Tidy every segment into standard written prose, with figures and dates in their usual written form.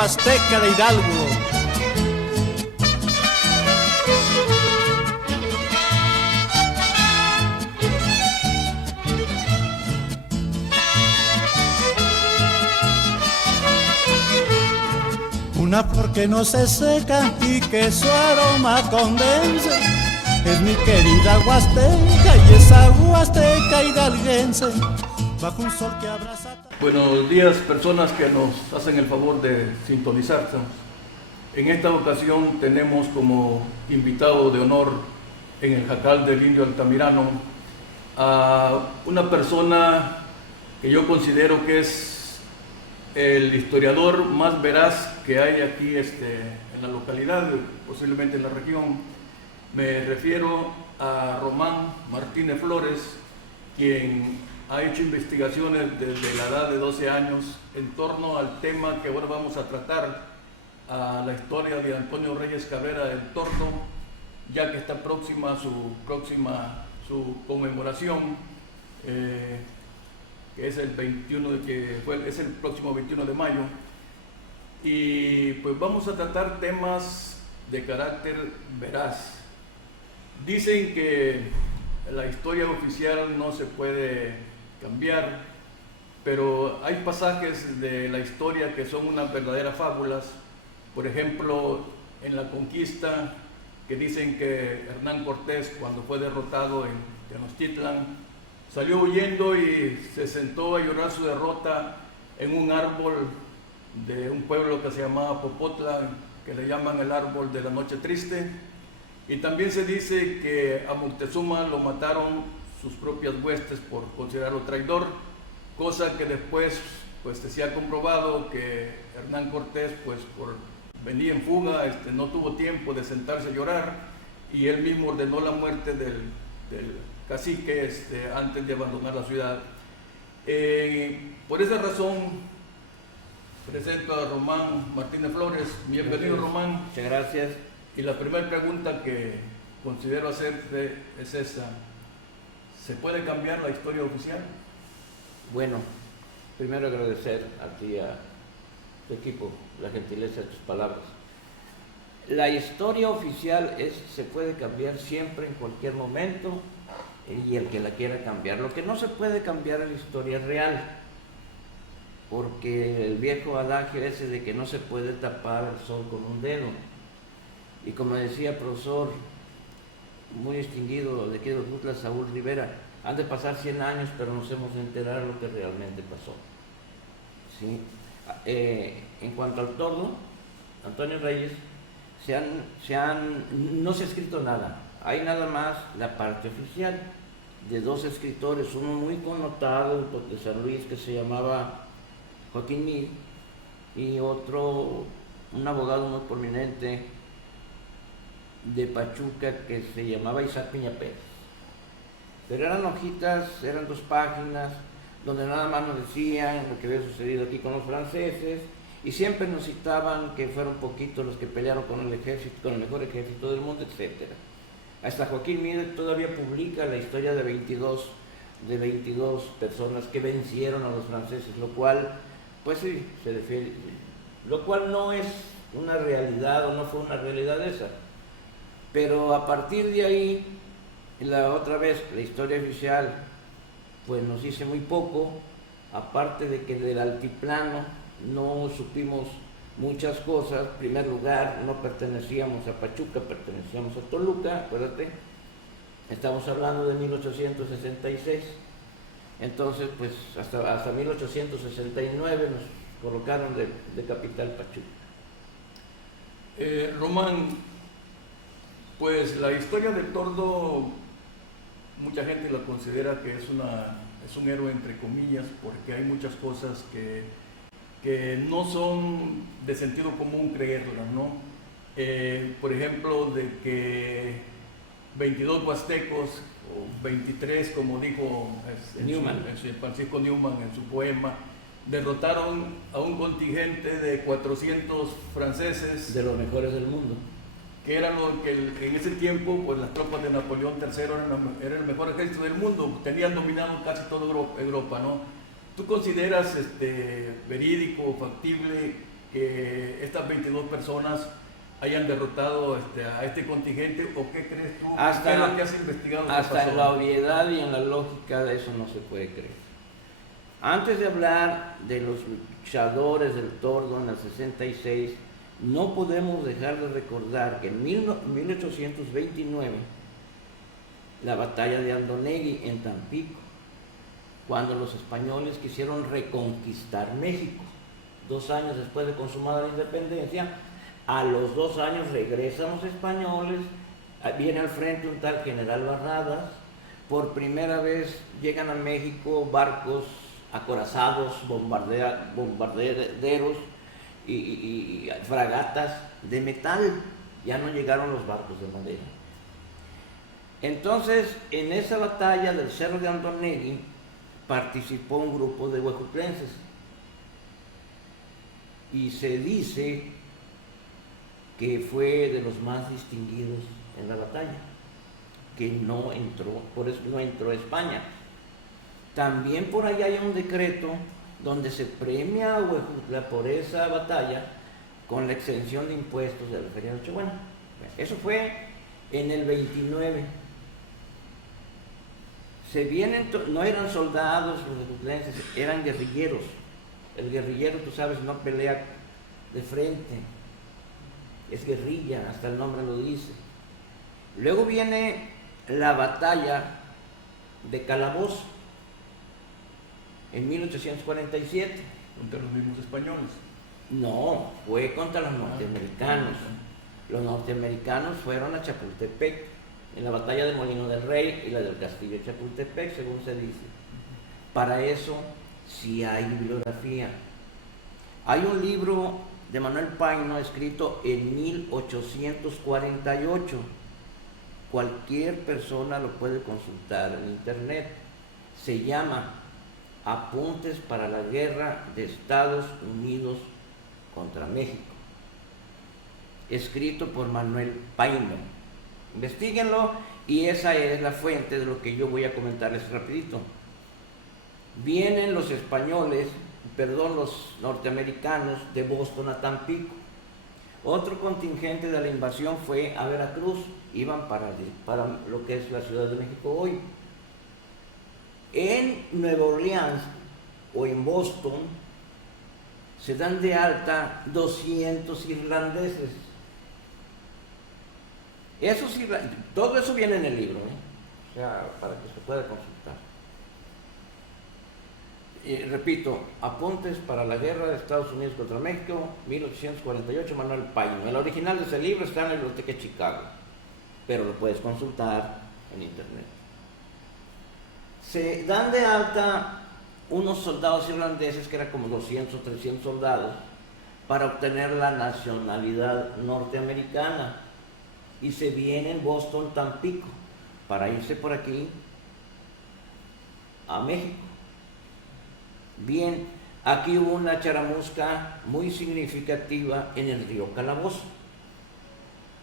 huasteca de Hidalgo. Una flor que no se seca y que su aroma condensa, es mi querida huasteca y esa huasteca hidalguense, bajo un sol que abraza. Buenos días, personas que nos hacen el favor de sintonizarse. En esta ocasión tenemos como invitado de honor en el Jacal del Indio Altamirano a una persona que yo considero que es el historiador más veraz que hay aquí en la localidad, posiblemente en la región. Me refiero a Román Martínez Flores, quien ha hecho investigaciones desde la edad de 12 años en torno al tema que ahora vamos a tratar, a la historia de Antonio Reyes Cabrera del Tordo, ya que está próxima su conmemoración, que es el próximo 21 de mayo. Y pues vamos a tratar temas de carácter veraz. Dicen que la historia oficial no se puede cambiar, pero hay pasajes de la historia que son unas verdaderas fábulas. Por ejemplo, en la conquista, que dicen que Hernán Cortés, cuando fue derrotado en Tenochtitlan, salió huyendo y se sentó a llorar su derrota en un árbol de un pueblo que se llamaba Popotla, que le llaman el árbol de la noche triste. Y también se dice que a Moctezuma lo mataron sus propias huestes por considerarlo traidor, cosa que después pues se ha comprobado que Hernán Cortés, pues por venir en fuga, no tuvo tiempo de sentarse a llorar, y él mismo ordenó la muerte del cacique antes de abandonar la ciudad. Por esa razón presento a Román Martínez Flores. Bienvenido, Román. Muchas gracias. Y la primera pregunta que considero hacerte es esta: ¿se puede cambiar la historia oficial? Bueno, primero agradecer a ti y a tu equipo la gentileza de tus palabras. La historia oficial se puede cambiar siempre, en cualquier momento, y el que la quiera cambiar. Lo que no se puede cambiar es la historia real, porque el viejo adagio ese de que no se puede tapar el sol con un dedo. Y como decía el profesor muy distinguido de aquí de Tutla, Saúl Rivera, han de pasar 100 años, pero nos hemos de enterar lo que realmente pasó. ¿Sí? En cuanto al tordo, Antonio Reyes, no se ha escrito nada. Hay nada más la parte oficial de dos escritores, uno muy connotado de San Luis que se llamaba Joaquín Mir, y otro, un abogado muy prominente de Pachuca que se llamaba Isaac Piña Pérez. Pero eran hojitas, eran 2 páginas, donde nada más nos decían lo que había sucedido aquí con los franceses, y siempre nos citaban que fueron poquitos los que pelearon con el ejército, con el mejor ejército del mundo, etc. Hasta Joaquín Mir todavía publica la historia de 22 personas que vencieron a los franceses, lo cual, pues sí, se refiere, lo cual no es una realidad, o no fue una realidad esa. Pero a partir de ahí, otra vez, la historia oficial, pues nos dice muy poco, aparte de que del altiplano no supimos muchas cosas. En primer lugar, no pertenecíamos a Pachuca, pertenecíamos a Toluca, acuérdate, estamos hablando de 1866, entonces pues hasta 1869 nos colocaron de capital Pachuca. Román, pues la historia del Tordo, mucha gente la considera que es un héroe entre comillas, porque hay muchas cosas que no son de sentido común creerlas, ¿no? Por ejemplo, de que 22 huastecos, o 23 como dijo Francisco Newman en su poema, derrotaron a un contingente de 400 franceses, de los mejores del mundo, que eran los que en ese tiempo, pues las tropas de Napoleón III eran el mejor ejército del mundo, tenían dominado casi toda Europa, ¿no? ¿Tú consideras verídico o factible que estas 22 personas hayan derrotado a este contingente, o qué crees tú? ¿Qué es lo que has investigado? Hasta en la obviedad y en la lógica de eso no se puede creer. Antes de hablar de los luchadores del Tordo en el 66, no podemos dejar de recordar que en 1829, la batalla de Aldonegui en Tampico, cuando los españoles quisieron reconquistar México, 2 años después de consumada la independencia, a los 2 años regresan los españoles, viene al frente un tal general Barradas, por primera vez llegan a México barcos acorazados, bombarderos y fragatas de metal, ya no llegaron los barcos de madera. Entonces, en esa batalla del Cerro de Aldonegui participó un grupo de huejutlenses y se dice que fue de los más distinguidos en la batalla, que no entró, por eso no entró a España. También por allá hay un decreto donde se premia a Huejutla por esa batalla con la exención de impuestos de la Feria de Nochebuena. Eso fue en el 29. No eran soldados los huejutlenses, eran guerrilleros. El guerrillero, tú sabes, no pelea de frente, es guerrilla, hasta el nombre lo dice. Luego viene la batalla de Calabozo en 1847. ¿Contra los mismos españoles? No, fue contra los norteamericanos. Los norteamericanos fueron a Chapultepec en la batalla de Molino del Rey y la del Castillo de Chapultepec, según se dice. Para eso sí hay bibliografía. Hay un libro de Manuel Paino escrito en 1848. Cualquier persona lo puede consultar en internet. Se llama Apuntes para la Guerra de Estados Unidos contra México, escrito por Manuel Paino. Investíguenlo, y esa es la fuente de lo que yo voy a comentarles rapidito. Vienen los norteamericanos de Boston a Tampico. Otro contingente de la invasión fue a Veracruz, iban para lo que es la Ciudad de México hoy. En Nueva Orleans o en Boston se dan de alta 200 irlandeses. Todo eso viene en el libro, o sea, para que se pueda consultar. Y repito, Apuntes para la Guerra de Estados Unidos contra México, 1848, Manuel Paino. El original de ese libro está en la Biblioteca de Chicago, pero lo puedes consultar en internet. Se dan de alta unos soldados irlandeses, que eran como 200 o 300 soldados, para obtener la nacionalidad norteamericana, y se viene en Boston, Tampico, para irse por aquí a México. Bien, aquí hubo una charamusca muy significativa en el río Calabozo.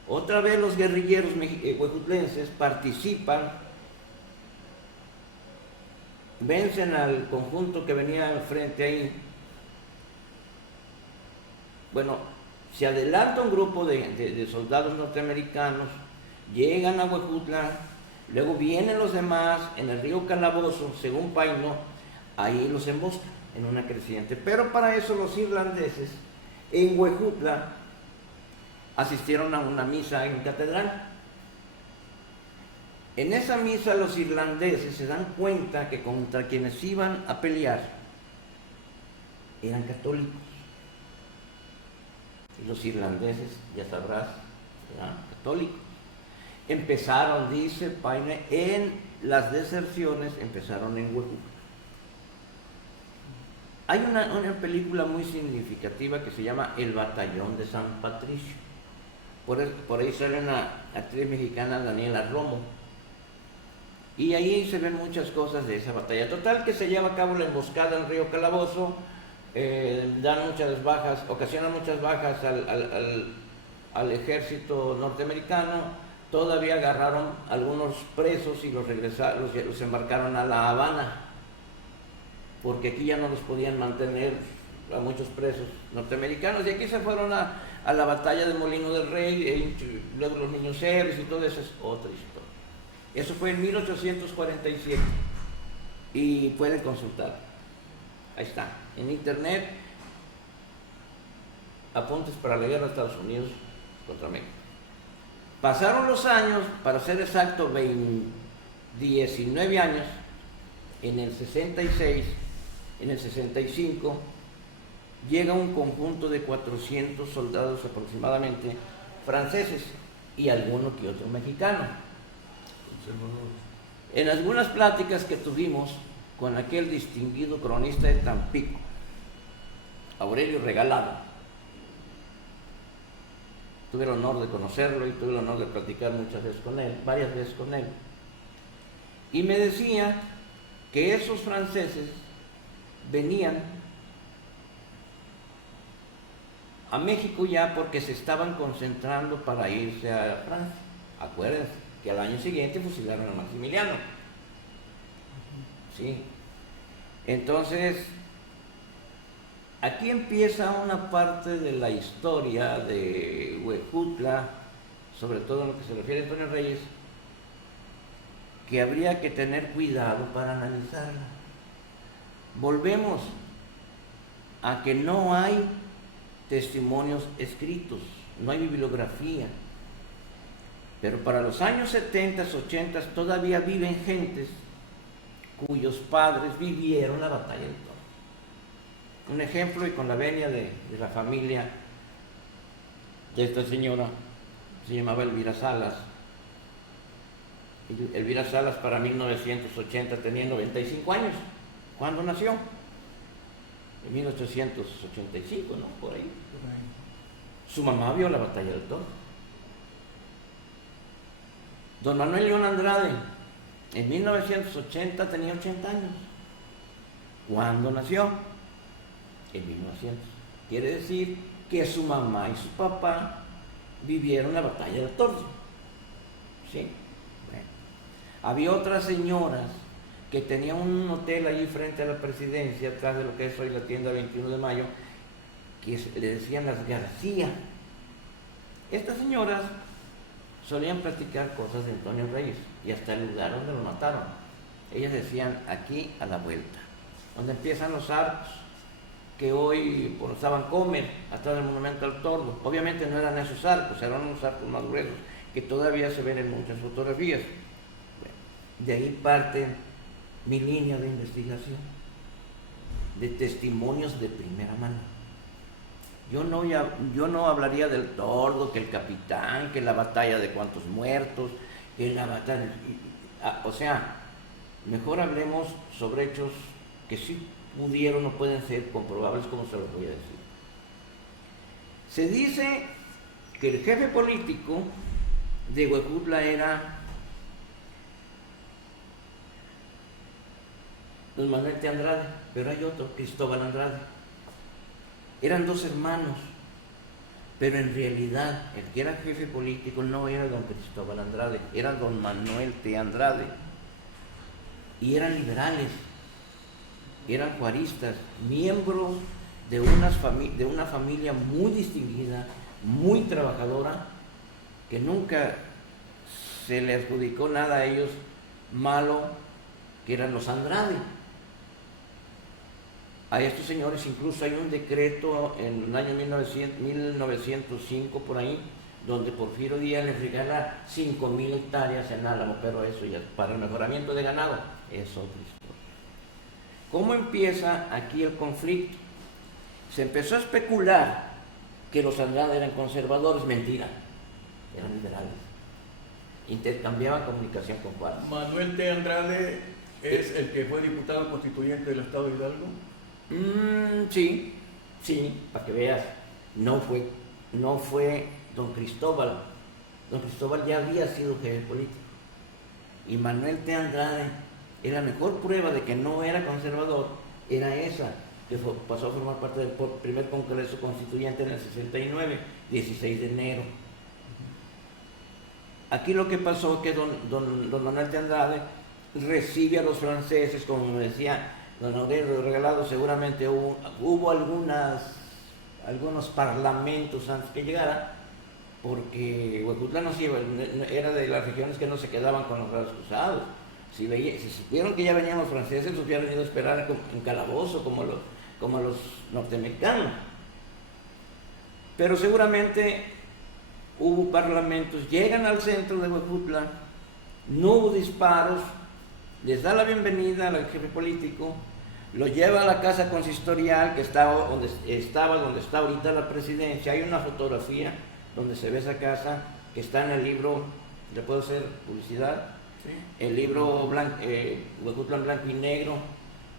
Otra vez los guerrilleros huejutlenses participan, vencen al conjunto que venía enfrente ahí. Bueno, se adelanta un grupo de soldados norteamericanos, llegan a Huejutla, luego vienen los demás en el río Calabozo, según Paino, ahí los emboscan en una creciente. Pero para eso los irlandeses en Huejutla asistieron a una misa en catedral. En esa misa los irlandeses se dan cuenta que contra quienes iban a pelear eran católicos. Y los irlandeses, ya sabrás, eran católicos. Empezaron, dice Paine, las deserciones empezaron en Huejutla. Hay una película muy significativa que se llama El Batallón de San Patricio. Por ahí sale una actriz mexicana, Daniela Romo. Y ahí se ven muchas cosas de esa batalla. Total, que se lleva a cabo la emboscada en Río Calabozo, dan muchas bajas, ocasionan muchas bajas al ejército norteamericano. Todavía agarraron algunos presos y los embarcaron a La Habana, porque aquí ya no los podían mantener a muchos presos norteamericanos, y aquí se fueron a la batalla de Molino del Rey, luego los Niños Héroes y todo eso es otra historia. Eso fue en 1847 y pueden consultar. Ahí está, en internet, apuntes para la guerra de Estados Unidos contra México. Pasaron los años, para ser exacto, 19 años, en el 66, en el 65, llega un conjunto de 400 soldados aproximadamente franceses y alguno que otro mexicano. En algunas pláticas que tuvimos con aquel distinguido cronista de Tampico, Aurelio Regalado, tuve el honor de conocerlo y tuve el honor de platicar muchas veces con él, varias veces con él, y me decía que esos franceses venían a México ya porque se estaban concentrando para irse a Francia. Acuérdense que al año siguiente fusilaron a Maximiliano. Sí. Entonces, aquí empieza una parte de la historia de Huejutla, sobre todo en lo que se refiere a Antonio Reyes, que habría que tener cuidado para analizarla. Volvemos a que no hay testimonios escritos, no hay bibliografía, pero para los años 70, 80 todavía viven gentes cuyos padres vivieron la batalla del Torno. Un ejemplo, y con la venia de la familia de esta señora, se llamaba Elvira Salas. Elvira Salas para 1980 tenía 95 años. ¿Cuándo nació? En 1885, ¿no? Por ahí. Su mamá vio la batalla del Torno. Don Manuel León Andrade, en 1980 tenía 80 años. ¿Cuándo nació? En 1900. Quiere decir que su mamá y su papá vivieron la batalla del Torno. ¿Sí? Bueno. Había otras señoras que tenían un hotel allí frente a la presidencia, atrás de lo que es hoy la tienda 21 de Mayo, que le decían las García. Estas señoras solían platicar cosas de Antonio Reyes y hasta el lugar donde lo mataron. Ellas decían, aquí a la vuelta, donde empiezan los arcos, que hoy por Sabancomer, hasta el monumento al Tordo. Obviamente no eran esos arcos, eran unos arcos más gruesos, que todavía se ven en muchas fotografías. De ahí parte mi línea de investigación, de testimonios de primera mano. Yo no hablaría del Tordo, que el capitán, que la batalla de cuántos muertos, que la batalla... O sea, mejor hablemos sobre hechos que sí pudieron o pueden ser comprobables, como se los voy a decir. Se dice que el jefe político de Huejutla era don Manuel T. Andrade, pero hay otro, Cristóbal Andrade. Eran dos hermanos, pero en realidad el que era jefe político no era don Cristóbal Andrade, era don Manuel T. Andrade. Y eran liberales, eran juaristas, miembros de una familia muy distinguida, muy trabajadora, que nunca se le adjudicó nada a ellos malo, que eran los Andrade. A estos señores incluso hay un decreto en el año 1905 por ahí, donde Porfirio Díaz les regala 5,000 hectáreas en Álamo, pero eso ya para el mejoramiento de ganado es otra historia. ¿Cómo empieza aquí el conflicto? Se empezó a especular que los Andrade eran conservadores. Mentira, eran liberales, intercambiaban comunicación con Juárez. Manuel T. Andrade es el que fue diputado constituyente del estado de Hidalgo. Sí, para que veas, no fue don Cristóbal. Don Cristóbal ya había sido jefe político. Y Manuel T. Andrade, la mejor prueba de que no era conservador, era esa, que pasó a formar parte del primer Congreso Constituyente en el 69, 16 de enero. Aquí lo que pasó es que don Manuel T. Andrade recibe a los franceses, como me decía, don Aurelio Regalado, seguramente hubo algunos parlamentos antes que llegara, porque Huehuetlán no era de las regiones que no se quedaban con los brazos cruzados. Si supieron que ya venían los franceses, los hubieran ido a esperar en calabozo, como los norteamericanos. Pero seguramente hubo parlamentos, llegan al centro de Huejutla, no hubo disparos, les da la bienvenida al jefe político, lo lleva a la casa consistorial que estaba donde está ahorita la presidencia. Hay una fotografía donde se ve esa casa que está en el libro, ¿le puedo hacer publicidad? Sí. El libro Huejutla en blanco y negro,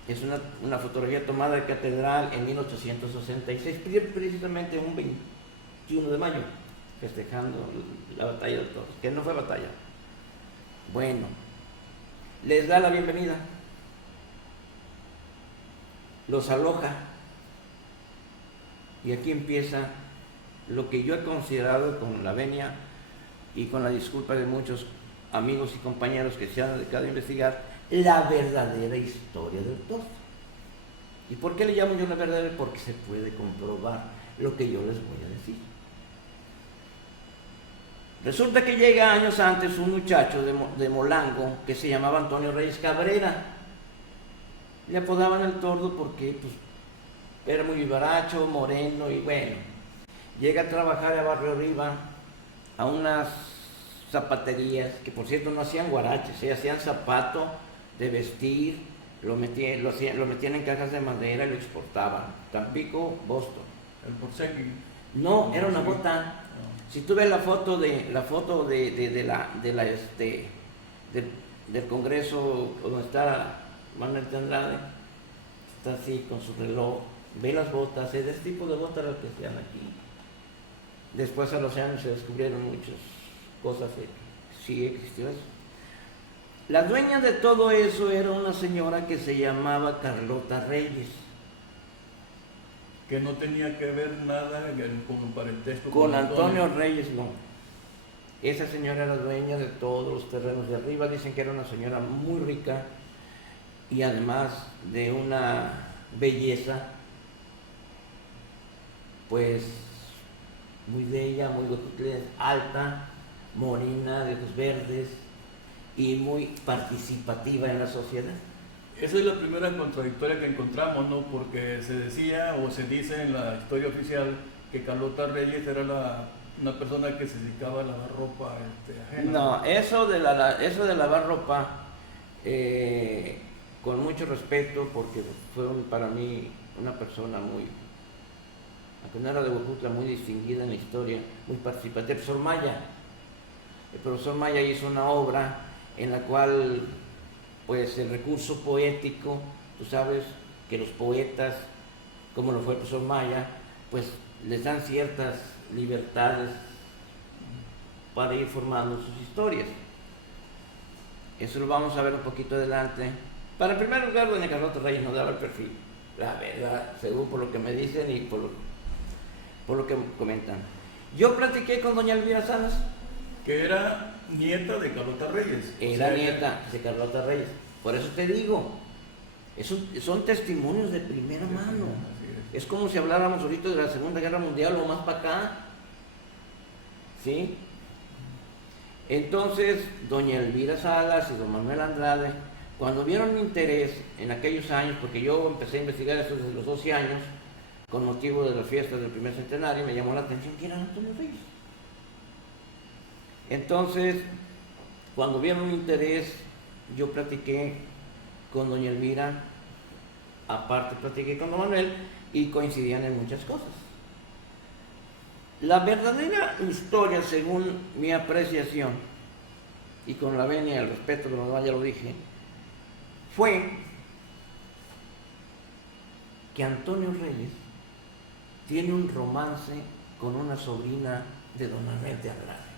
es una fotografía tomada de catedral en 1866, precisamente un 21 de mayo, festejando la batalla de Torres, que no fue batalla. Bueno, les da la bienvenida, los aloja, y aquí empieza lo que yo he considerado, con la venia y con la disculpa de muchos amigos y compañeros que se han dedicado a investigar, la verdadera historia del Tordo. ¿Y por qué le llamo yo la verdadera? Porque se puede comprobar lo que yo les voy a decir. Resulta que llega años antes un muchacho de Molango que se llamaba Antonio Reyes Cabrera. Le apodaban el Tordo porque pues, era muy vivaracho, moreno, y bueno, llega a trabajar a Barrio Arriba, a unas zapaterías, que por cierto no hacían guaraches, hacían zapato de vestir, lo metían en cajas de madera y lo exportaban. Tampico, Boston. ¿El Porcegui? No, era una bota. No. Si tú ves la foto del Congreso donde está Manuel de Andrade, está así con su reloj, ve las botas, es de este tipo de botas las que se dan aquí. Después a los años se descubrieron muchas cosas que sí existió eso. La dueña de todo eso era una señora que se llamaba Carlota Reyes. Que no tenía que ver nada con parentesco con Antonio Reyes, no. Esa señora era dueña de todos los terrenos de arriba. Dicen que era una señora muy rica y además de una belleza, pues muy bella, muy alta, morena, de ojos verdes y muy participativa en la sociedad. Esa es la primera contradictoria que encontramos, ¿no? Porque se decía o se dice en la historia oficial que Carlota Reyes era una persona que se dedicaba a lavar ropa ajena. No, eso de lavar ropa, con mucho respeto, porque fue para mí una persona muy, aunque no era de Huejutla, muy distinguida en la historia, muy participativa. El profesor Maya hizo una obra en la cual, pues, el recurso poético, tú sabes que los poetas, como lo fue el profesor Maya, pues les dan ciertas libertades para ir formando sus historias. Eso lo vamos a ver un poquito adelante. Para el primer lugar, doña Carlota Reyes nos daba el perfil, la verdad, según por lo que me dicen y por lo que comentan. Yo platiqué con doña Elvira Salas, que era nieta de Carlota Reyes. Era nieta de Carlota Reyes. Por eso te digo, son testimonios de primera mano. Es como si habláramos ahorita de la Segunda Guerra Mundial o más para acá. ¿Sí? Entonces, doña Elvira Salas y don Manuel Andrade, cuando vieron mi interés en aquellos años, porque yo empecé a investigar esto desde los 12 años, con motivo de las fiestas del primer centenario, me llamó la atención que era Antonio Reyes. Entonces, cuando vieron mi interés, yo platiqué con doña Elvira, aparte platiqué con don Manuel, y coincidían en muchas cosas. La verdadera historia, según mi apreciación, y con la venia y el respeto, como ya lo dije, fue que Antonio Reyes tiene un romance con una sobrina de don Manuel de Andrade.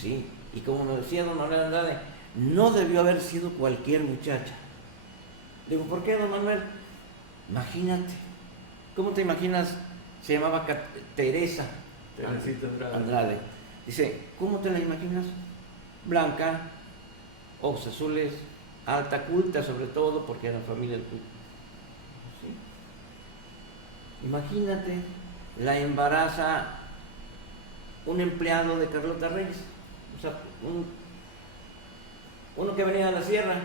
Sí, y como me decía don Manuel Andrade, no debió haber sido cualquier muchacha. Digo, ¿por qué, don Manuel? Imagínate, ¿cómo te imaginas? Se llamaba Teresa Andrade. Dice, ¿cómo te la imaginas? Blanca, ojos azules, alta culta sobre todo, porque eran familias cultas. ¿Sí? Imagínate, la embaraza un empleado de Carlota Reyes, o sea, uno que venía de la sierra.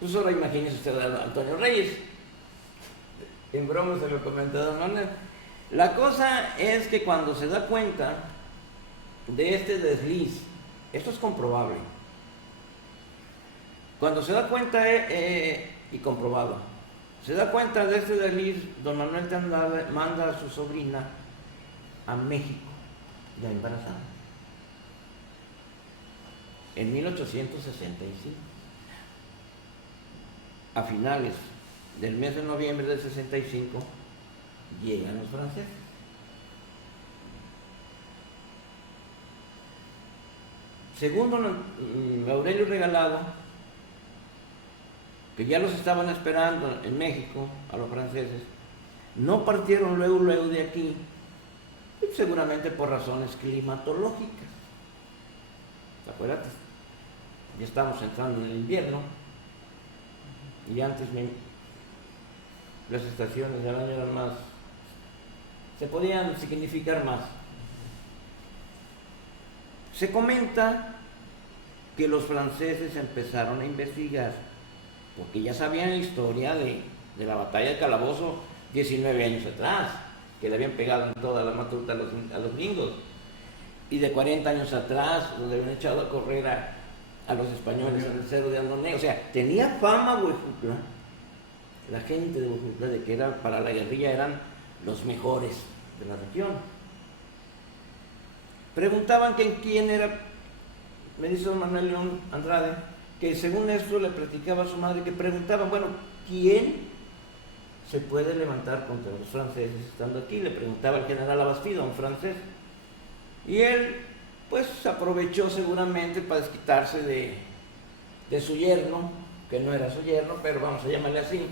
Pues ahora imagínese usted a Antonio Reyes. En broma se lo comentó don Manuel. La cosa es que cuando se da cuenta de este desliz, esto es comprobable, cuando se da cuenta y comprobado, se da cuenta de este desliz, don Manuel de Andrade manda a su sobrina a México, ya embarazada, en 1865. A finales del mes de noviembre del 65 llegan los franceses. Según don Aurelio Regalado, que ya los estaban esperando en México a los franceses, no partieron luego de aquí, seguramente por razones climatológicas. ¿Te acuerdas? Ya estamos entrando en el invierno y antes las estaciones del año eran más, se podían significar más. Se comenta que los franceses empezaron a investigar, porque ya sabían la historia de la batalla de Calabozo 19 años atrás, que le habían pegado en toda la matuta a los gringos, y de 40 años atrás, donde habían echado a correr a los españoles en el Cerro de Andoné. O sea, tenía fama Huejutla, la gente de Huejutla, de que para la guerrilla eran los mejores de la región. Preguntaban que quién era, me dice don Manuel León Andrade, que según esto le platicaba a su madre, que preguntaban, bueno, ¿quién se puede levantar contra los franceses estando aquí? Le preguntaba el general Abastida, un francés, y él pues aprovechó seguramente para desquitarse de su yerno, que no era su yerno, pero vamos a llamarle así,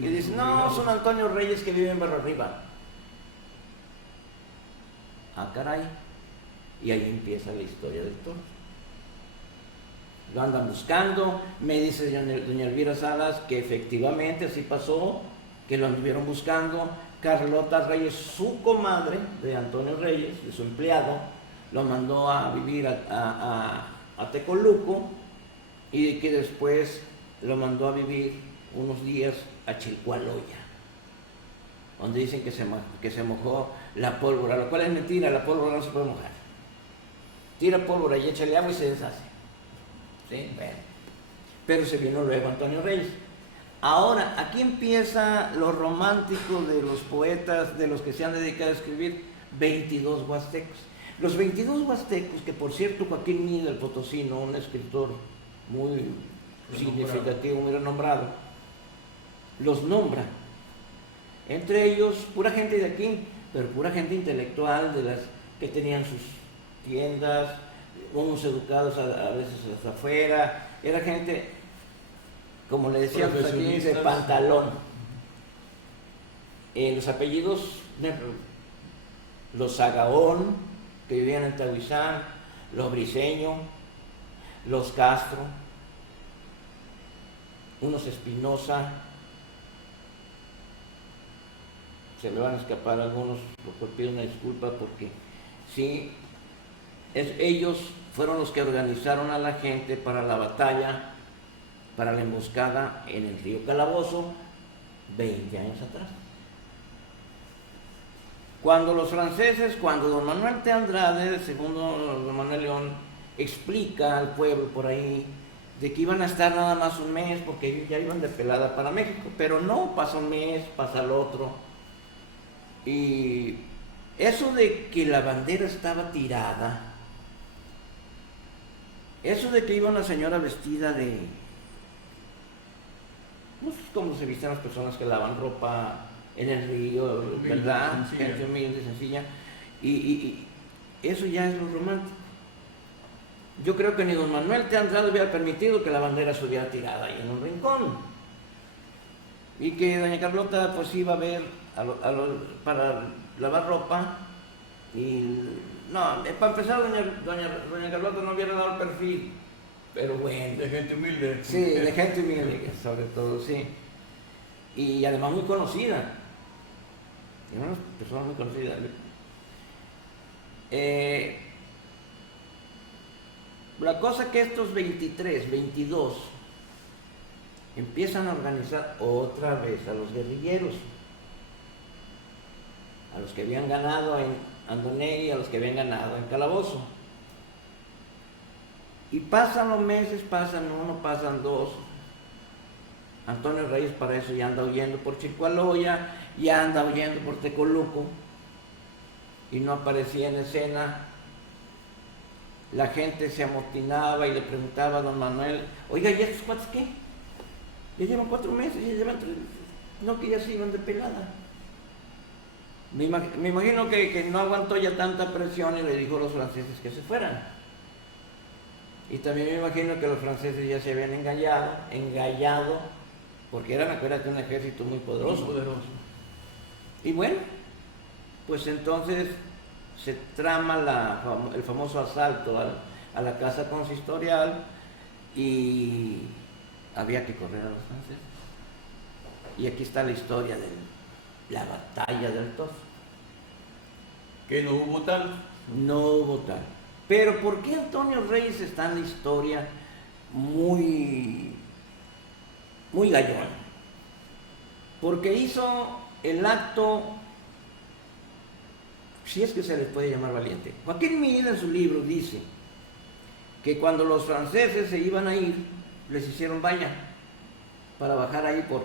y dice, no, son Antonio Reyes que vive en Barro Arriba. Ah, caray. Y ahí empieza la historia del toro. Lo andan buscando, me dice doña Elvira Salas que efectivamente así pasó, que lo anduvieron buscando. Carlota Reyes, su comadre de Antonio Reyes, de su empleado, lo mandó a vivir a Tecoluco, y que después lo mandó a vivir unos días a Chilcualoya, donde dicen que se mojó la pólvora, lo cual es mentira, la pólvora no se puede mojar. Tira pólvora y échale agua y se deshace. ¿Sí? Bueno. Pero se vino luego Antonio Reyes. Ahora, aquí empieza lo romántico de los poetas, de los que se han dedicado a escribir 22 huastecos. Los 22 huastecos, que por cierto Joaquín Mida, el potosino, un escritor muy significativo, muy renombrado, los nombra. Entre ellos, pura gente de aquí, pero pura gente intelectual, de las que tenían sus tiendas, unos educados a veces hasta afuera, era gente, como le decíamos aquí, de pantalón. Los apellidos, los Sagaón, que vivían en Tahuizán, los Briceño, los Castro, unos Espinosa, se me van a escapar algunos, por cual pido una disculpa, porque sí, ellos fueron los que organizaron a la gente para la batalla, para la emboscada en el río Calabozo, 20 años atrás. Cuando los franceses, cuando don Manuel de Andrade, segundo don Manuel León, explica al pueblo por ahí de que iban a estar nada más un mes, porque ellos ya iban de pelada para México, pero no, pasa un mes, pasa el otro, y eso de que la bandera estaba tirada, eso de que iba una señora vestida de, no sé cómo se visten las personas que lavan ropa en el río, ¿verdad? Gente humilde, sencilla, y eso ya es lo romántico. Yo creo que ni don Manuel de Andrade hubiera permitido que la bandera estuviera tirada ahí en un rincón, y que doña Carlota pues iba a ver para lavar ropa, y no, para empezar doña Carlota no hubiera dado el perfil pero bueno. De gente humilde. Sí, de gente humilde, sobre todo, sí. Y además muy conocida. Y una persona muy conocida. La cosa es que estos 23, 22 empiezan a organizar otra vez a los guerrilleros, a los que habían ganado en Andonegui, a los que habían ganado en Calabozo. Y pasan los meses, pasan uno, pasan dos. Antonio Reyes para eso ya anda huyendo por Chicualoya, ya anda huyendo por Tecoluco y no aparecía en escena. La gente se amotinaba y le preguntaba a don Manuel, oiga, ¿y estos cuates qué? Ya llevan 4 meses, ya llevan 3 meses. No, que ya se iban de pelada. Me imagino que no aguantó ya tanta presión y le dijo a los franceses que se fueran. Y también me imagino que los franceses ya se habían engallado, porque eran, acuérdate, un ejército muy poderoso. Muy poderoso. Y bueno, pues entonces se trama el famoso asalto a la casa consistorial y había que correr a los franceses. Y aquí está la historia de la batalla del Toz. Que no hubo tal. No hubo tal. Pero ¿por qué Antonio Reyes está en la historia muy gallón? Porque hizo el acto, si es que se les puede llamar valiente. Joaquín Miguel en su libro dice que cuando los franceses se iban a ir, les hicieron valla para bajar ahí por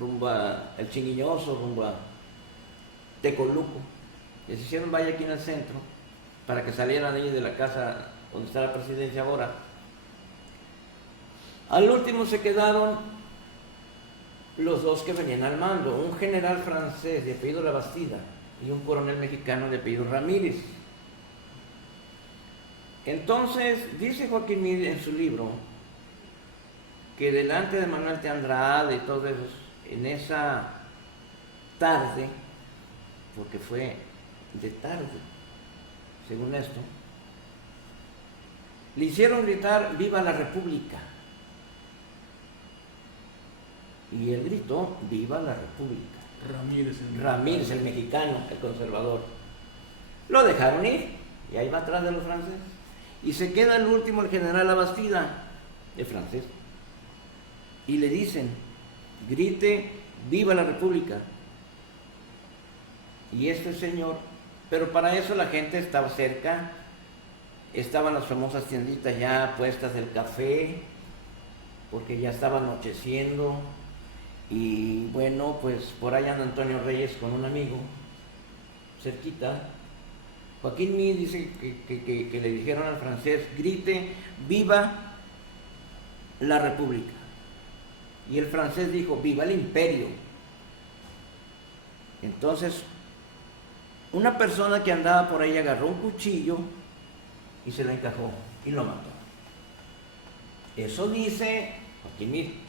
rumbo a El Chinguiñoso, rumbo a Tecoluco. Les hicieron valla aquí en el centro para que salieran ahí de la casa donde está la presidencia ahora. Al último se quedaron los dos que venían al mando, un general francés de apellido Labastida y un coronel mexicano de apellido Ramírez. Entonces, dice Joaquín Mir en su libro que delante de Manuel de Andrade y todos esos, en esa tarde, porque fue de tarde, según esto, le hicieron gritar ¡Viva la República! Y él gritó ¡Viva la República! Ramírez, el mexicano, el conservador. Lo dejaron ir y ahí va atrás de los franceses. Y se queda el último, el general Labastida, el francés. Y le dicen, grite ¡Viva la República! Y este señor, pero para eso la gente estaba cerca, estaban las famosas tienditas ya puestas del café, porque ya estaba anocheciendo. Y bueno, pues por ahí anda Antonio Reyes con un amigo, cerquita. Joaquín Mir dice que le dijeron al francés, grite, ¡Viva la República! Y el francés dijo, ¡Viva el Imperio! Entonces, una persona que andaba por ahí agarró un cuchillo y se lo encajó y lo mató. Eso dice Joaquín Mir.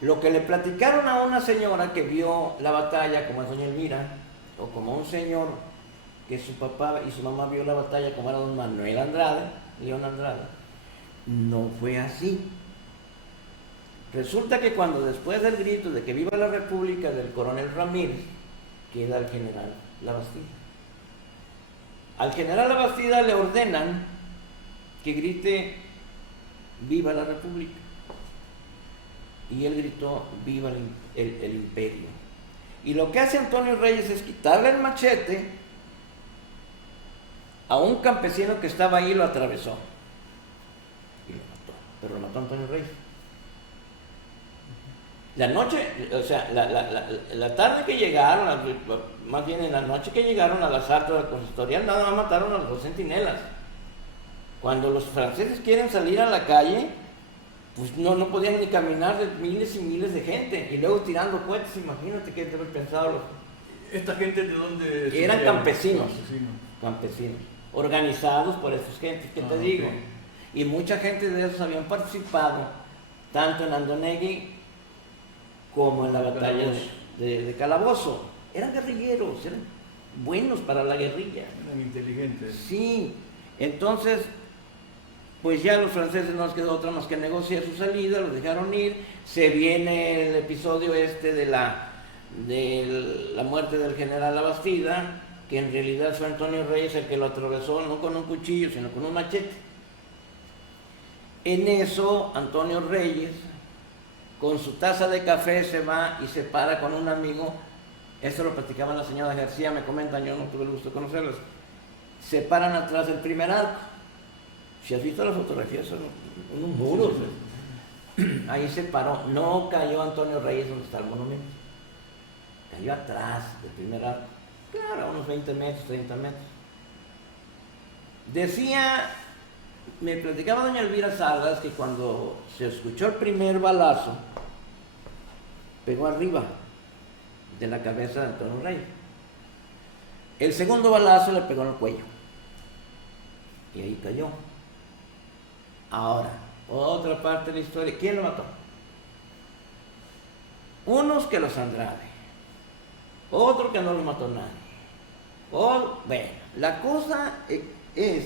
Lo que le platicaron a una señora que vio la batalla, como es doña Elvira, o como un señor que su papá y su mamá vio la batalla, como era don Manuel Andrade, León Andrade, no fue así. Resulta que cuando después del grito de que viva la República del coronel Ramírez, queda el general Labastida. Al general Labastida le ordenan que grite ¡Viva la República! Y él gritó ¡Viva el Imperio! Y lo que hace Antonio Reyes es quitarle el machete a un campesino que estaba ahí y lo atravesó. Y lo mató. Pero lo mató Antonio Reyes. La noche, o sea, la tarde que llegaron, más bien en la noche que llegaron al asalto del consistorial, nada más mataron a los 2 centinelas. Cuando los franceses quieren salir a la calle, pues no podían ni caminar de miles y miles de gente. Y luego tirando cohetes, imagínate qué deben pensado los... ¿Esta gente de dónde? Eran campesinos. Campesinos. Organizados por esas gentes que te digo. Okay. Y mucha gente de esos habían participado, tanto en Andonegui como en la batalla de Calabozo. Eran guerrilleros, eran buenos para la guerrilla. Eran inteligentes. Sí, entonces Pues ya los franceses no les quedó otra más que negociar su salida, los dejaron ir. Se viene el episodio de la muerte del general Labastida, que en realidad fue Antonio Reyes el que lo atravesó, no con un cuchillo, sino con un machete. En eso, Antonio Reyes, con su taza de café, se va y se para con un amigo. Esto lo platicaba la señora García, me comentan, yo no tuve el gusto de conocerlos. Se paran atrás del primer arco. Si has visto las fotografías, son unos muros. Ahí se paró. No cayó Antonio Reyes donde está el monumento. Cayó atrás del primer arco. Claro, a unos 20 metros, 30 metros. Decía, me platicaba doña Elvira Salas que cuando se escuchó el primer balazo, pegó arriba de la cabeza de Antonio Reyes. El segundo balazo le pegó en el cuello. Y ahí cayó. Ahora, otra parte de la historia. ¿Quién lo mató? Unos que los Andrade. Otro que no lo mató nadie. Bueno, la cosa es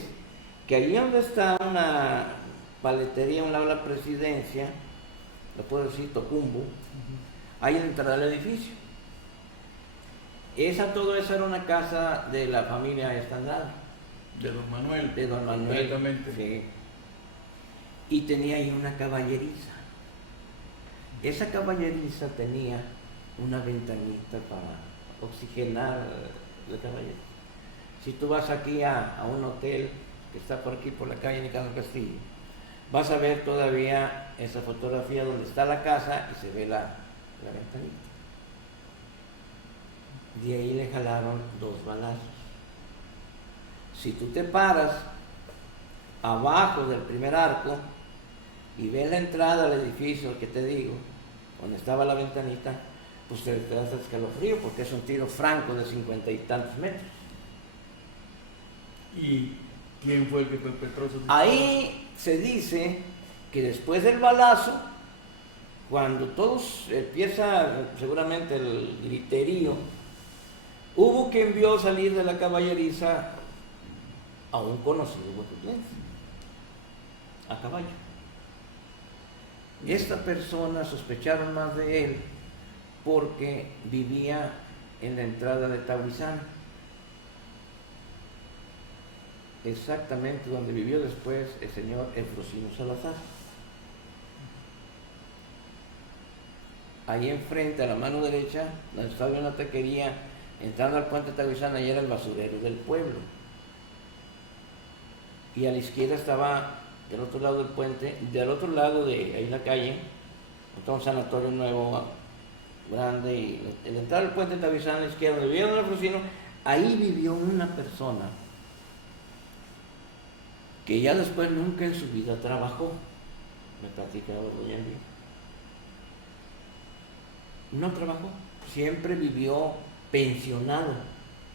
que allí donde está una paletería, un lado de la Presidencia, lo puedo decir, Tocumbo, hay en la entrada del edificio. Todo eso era una casa de la familia Andrade. De don Manuel. De don Manuel. Completamente. Sí. Y tenía ahí una caballeriza. Esa caballeriza tenía una ventanita para oxigenar la caballeriza. Si tú vas aquí a un hotel que está por aquí, por la calle Nicanor Castillo, vas a ver todavía esa fotografía donde está la casa y se ve la ventanita. De ahí le jalaron 2 balazos. Si tú te paras abajo del primer arco y ves la entrada al edificio que te digo, donde estaba la ventanita, pues te das escalofrío porque es un tiro franco de 50 y tantos metros. ¿Y quién fue el que perpetró esos? Ahí se dice que después del balazo, cuando todos empieza seguramente el griterío, hubo quien vio salir de la caballeriza a un conocido huautitlense, a caballo. Esta persona sospecharon más de él porque vivía en la entrada de Tahuizán, exactamente donde vivió después el señor Eufrosino Salazar. Ahí enfrente, a la mano derecha, donde estaba una taquería, entrando al puente de Tahuizán, ahí era el basurero del pueblo. Y a la izquierda estaba, del otro lado del puente, del otro lado de ahí la calle, está un sanatorio nuevo, grande, y en la entrada del puente de Tahuizán, a la izquierda, donde vivía don Eufrosino, ahí vivió una persona que ya después nunca en su vida trabajó, me platicaba doña Elvira. No trabajó, siempre vivió pensionado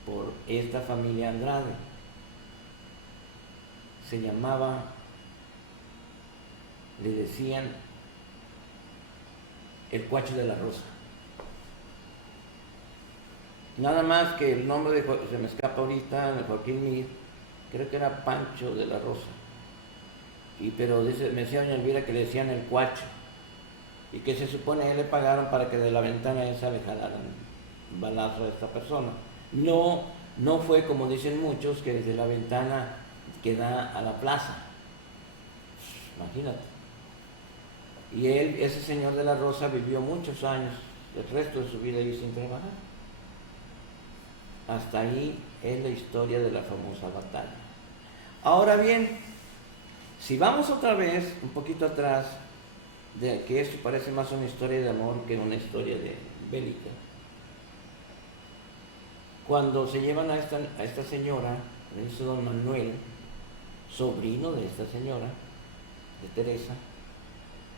por esta familia Andrade. Se llamaba, le decían, el Cuacho de la Rosa. Nada más que el nombre se me escapa ahorita, de Joaquín Mir, creo que era Pancho de la Rosa. Pero me decía doña Elvira que le decían el Cuacho. Y que se supone que le pagaron para que de la ventana esa le jalaran un balazo a esta persona. No fue como dicen muchos, que desde la ventana que da a la plaza. Imagínate. Y ese señor de la Rosa, vivió muchos años, el resto de su vida ahí sin trabajar. Hasta ahí es la historia de la famosa batalla. Ahora bien, si vamos otra vez, un poquito atrás, de que esto parece más una historia de amor que una historia bélica. Cuando se llevan a esta señora, dice don Manuel, sobrino de esta señora, de Teresa,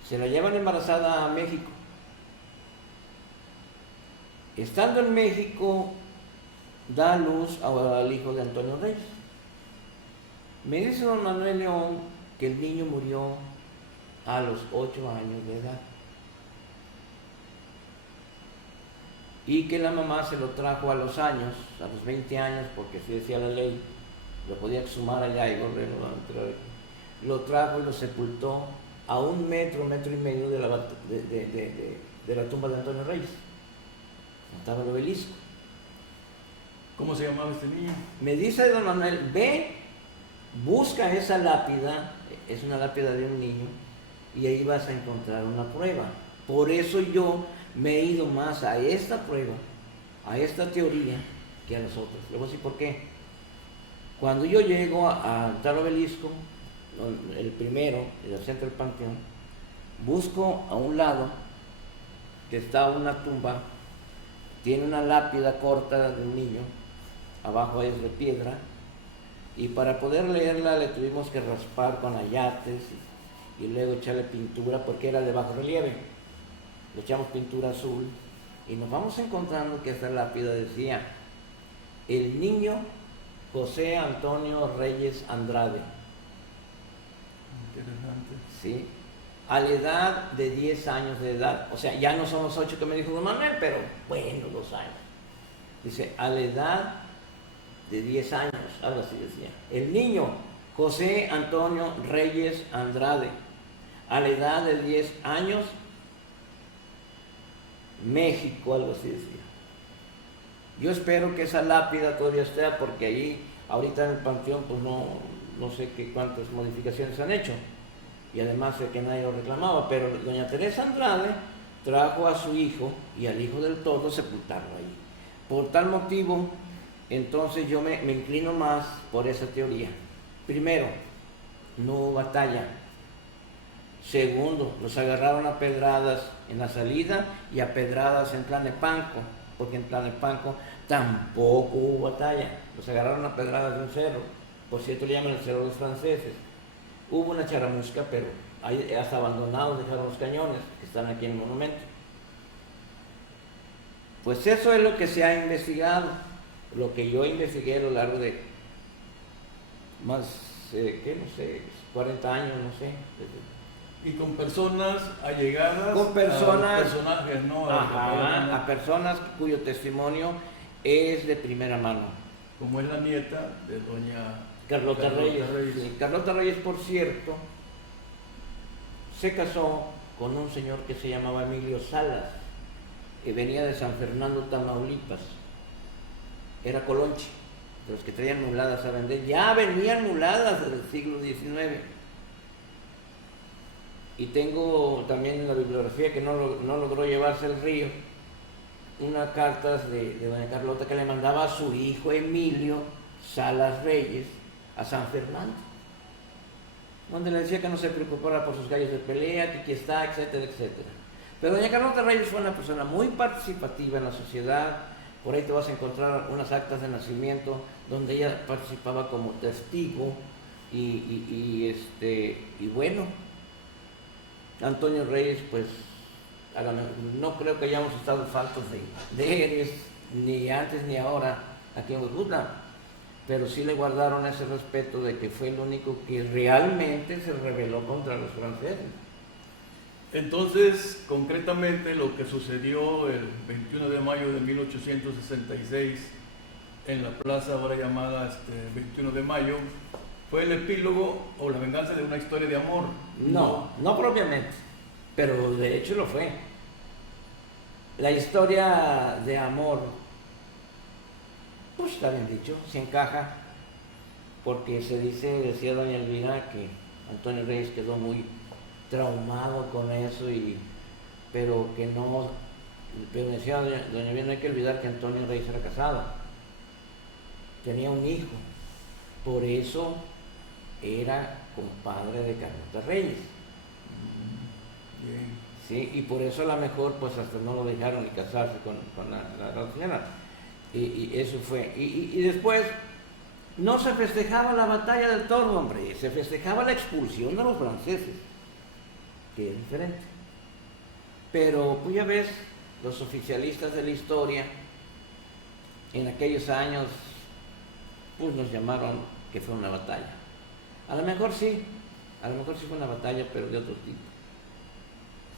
se la llevan embarazada a México. Estando en México, da a luz al hijo de Antonio Reyes. Me dice don Manuel León que el niño murió a los 8 años de edad y que la mamá se lo trajo a los 20 años, porque así decía la ley, lo podía exhumar allá y volverlo a entrar. lo trajo y lo sepultó a 1 metro, 1,5 metros de la tumba de Antonio Reyes. Estaba el obelisco. ¿Cómo se llamaba este niño? Me dice don Manuel, ve, busca esa lápida, es una lápida de un niño, y ahí vas a encontrar una prueba. Por eso yo me he ido más a esta prueba, a esta teoría, que a las otras. Le voy a decir por qué. Cuando yo llego a tal obelisco, el primero, en el centro del panteón, busco a un lado que está una tumba, tiene una lápida corta de un niño, abajo es de piedra, y para poder leerla le tuvimos que raspar con ayates y luego echarle pintura porque era de bajo relieve. Le echamos pintura azul y nos vamos encontrando que esta lápida decía: el niño José Antonio Reyes Andrade. Interesante. ¿Sí? A la edad de 10 años de edad, o sea, ya no son los 8 que me dijo don Manuel, pero bueno, 2 años. Dice, a la edad de 10 años, algo así decía. El niño José Antonio Reyes Andrade, a la edad de 10 años, México, algo así decía. Yo espero que esa lápida todavía esté, porque ahí, ahorita en el panteón, pues no sé cuántas modificaciones han hecho. Y además sé que nadie lo reclamaba, pero doña Teresa Andrade trajo a su hijo y al hijo del todo sepultarlo ahí. Por tal motivo, entonces yo me inclino más por esa teoría. Primero, no hubo batalla. Segundo, los agarraron a pedradas en la salida y a pedradas en Tlalnepantla, porque en Tlalnepantla tampoco hubo batalla. Los agarraron a pedradas de un cerro. Por cierto, le llaman el Cerro de los Franceses. Hubo una charamusca, pero ahí hasta abandonados dejaron los cañones que están aquí en el monumento. Pues eso es lo que se ha investigado, lo que yo investigué a lo largo de más, 40 años, no sé. Y con personas allegadas, Con personas, a personajes, ¿no? A personas cuyo testimonio es de primera mano. Como es la nieta de doña Carlota Reyes. Sí. Carlota Reyes, por cierto, se casó con un señor que se llamaba Emilio Salas, que venía de San Fernando, Tamaulipas. Era colonche, de los que traían muladas a vender. Ya venían muladas desde el siglo XIX. Y tengo también en la bibliografía, que no logró llevarse el río, unas cartas de doña Carlota que le mandaba a su hijo Emilio Salas Reyes a San Fernando, donde le decía que no se preocupara por sus gallos de pelea, que aquí está, etcétera, etcétera. Pero doña Carlota Reyes fue una persona muy participativa en la sociedad. Por ahí te vas a encontrar unas actas de nacimiento donde ella participaba como testigo y bueno, Antonio Reyes, pues no creo que hayamos estado faltos de héroes, ni antes ni ahora aquí en Huejutla, pero sí le guardaron ese respeto de que fue el único que realmente se rebeló contra los franceses. Entonces, concretamente, lo que sucedió el 21 de mayo de 1866 en la plaza ahora llamada 21 de mayo, ¿fue el epílogo o la venganza de una historia de amor? No propiamente, pero de hecho lo fue. La historia de amor, pues está bien dicho, se encaja, porque decía doña Elvira que Antonio Reyes quedó muy traumado con eso, pero decía doña Elvira, no hay que olvidar que Antonio Reyes era casado, tenía un hijo, por eso era compadre de Carlota Reyes. Bien. Sí, y por eso a lo mejor pues hasta no lo dejaron ni casarse con la señora. Y eso fue. Y después no se festejaba la batalla del Toro, hombre, se festejaba la expulsión de los franceses, que es diferente. Pero pues ya ves, los oficialistas de la historia en aquellos años pues nos llamaron que fue una batalla. A lo mejor sí fue una batalla, pero de otro tipo.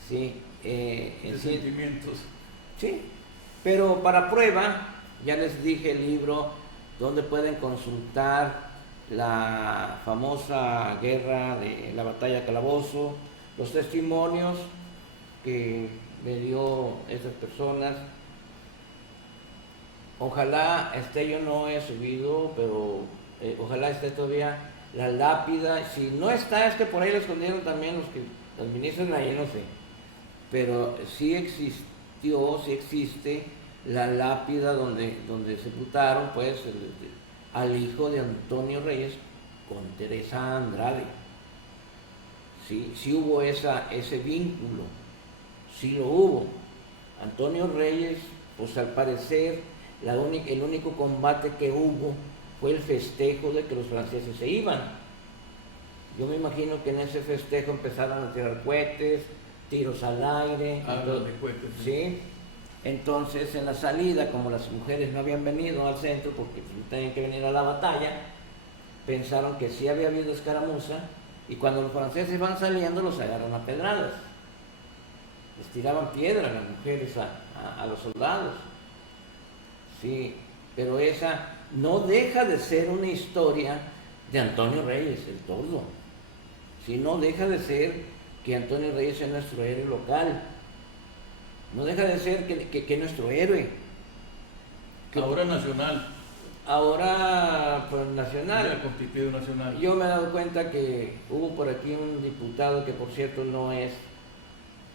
Sí, de sentimientos. Sí, pero para prueba, ya les dije el libro donde pueden consultar la famosa guerra de la batalla de Calabozo, los testimonios que me dio esas personas. Ojalá esté, yo no he subido, pero ojalá esté todavía la lápida. Si no está, es que por ahí la escondieron también los que administran ahí, no sé. Pero sí existió, sí existe la lápida donde sepultaron pues al hijo de Antonio Reyes con Teresa Andrade. Sí hubo ese vínculo, sí lo hubo. Antonio Reyes, pues al parecer, el único combate que hubo fue el festejo de que los franceses se iban. Yo me imagino que en ese festejo empezaron a tirar cohetes, tiros al aire. De cohetes. Sí. Entonces, en la salida, como las mujeres no habían venido al centro porque tenían que venir a la batalla, pensaron que sí había habido escaramuza, y cuando los franceses van saliendo los agarran a pedradas. Les tiraban piedras las mujeres a los soldados. Sí, pero esa no deja de ser una historia de Antonio Reyes, el Tordo. Sí, no deja de ser que Antonio Reyes es nuestro héroe local. No deja de ser que nuestro héroe. Ahora nacional. Ahora, pues nacional. Ya constituido nacional. Yo me he dado cuenta que hubo por aquí un diputado que, por cierto, no es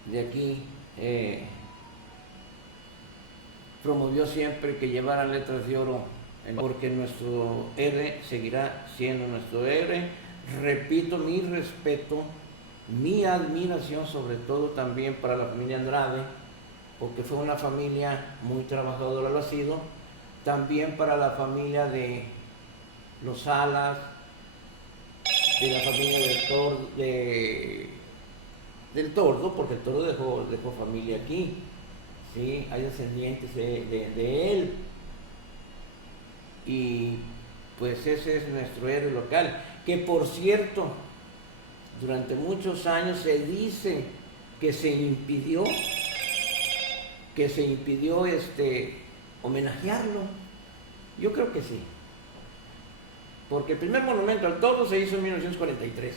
de aquí, promovió siempre que llevaran letras de oro, porque nuestro héroe seguirá siendo nuestro héroe. Repito, mi respeto, mi admiración, sobre todo también para la familia Andrade, porque fue una familia muy trabajadora, lo ha sido. También para la familia de los Salas, de la familia del Tordo, porque el Tordo dejó familia aquí, ¿sí? Hay descendientes de él. Y pues ese es nuestro héroe local, que por cierto, durante muchos años se dice que se impidió homenajearlo. Yo creo que sí, porque el primer monumento al Tordo se hizo en 1943,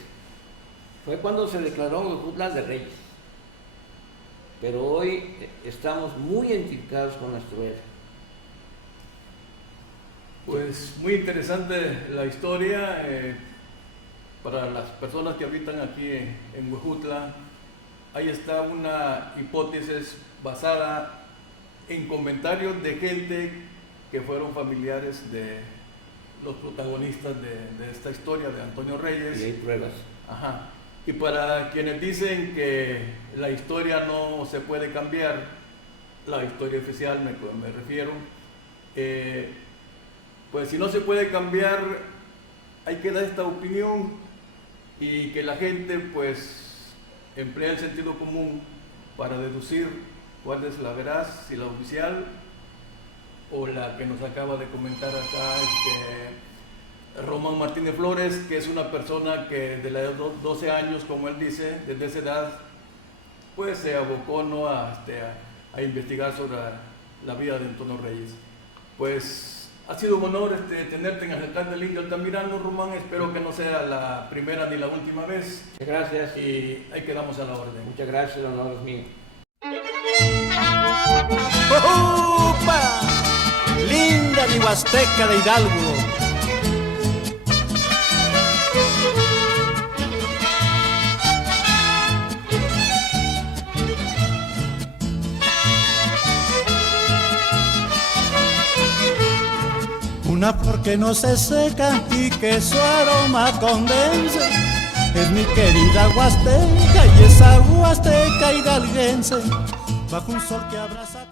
fue cuando se declaró Huejutla de Reyes, pero hoy estamos muy identificados con nuestro héroe. Pues muy interesante la historia. Para las personas que habitan aquí en Huejutla, ahí está una hipótesis basada en comentarios de gente que fueron familiares de los protagonistas de esta historia de Antonio Reyes. Y hay pruebas. Ajá. Y para quienes dicen que la historia no se puede cambiar, la historia oficial me refiero, pues si no se puede cambiar, hay que dar esta opinión y que la gente pues emplea el sentido común para deducir cuál es la veraz, si la oficial o la que nos acaba de comentar acá Román Martínez Flores, que es una persona que de la edad de 12 años, como él dice, desde esa edad pues se abocó, ¿no?, a investigar sobre la vida de Antonio Reyes. Pues ha sido un honor tenerte en el alcalde del Indio Altamirano, Román. Espero que no sea la primera ni la última vez. Muchas gracias. Y ahí quedamos a la orden. Muchas gracias, el honor es mío. ¡Upa! Linda mi Huasteca de Hidalgo. Una flor que no se seca y que su aroma condensa es mi querida Huasteca, y esa Huasteca hidalguense bajo un sol que abraza.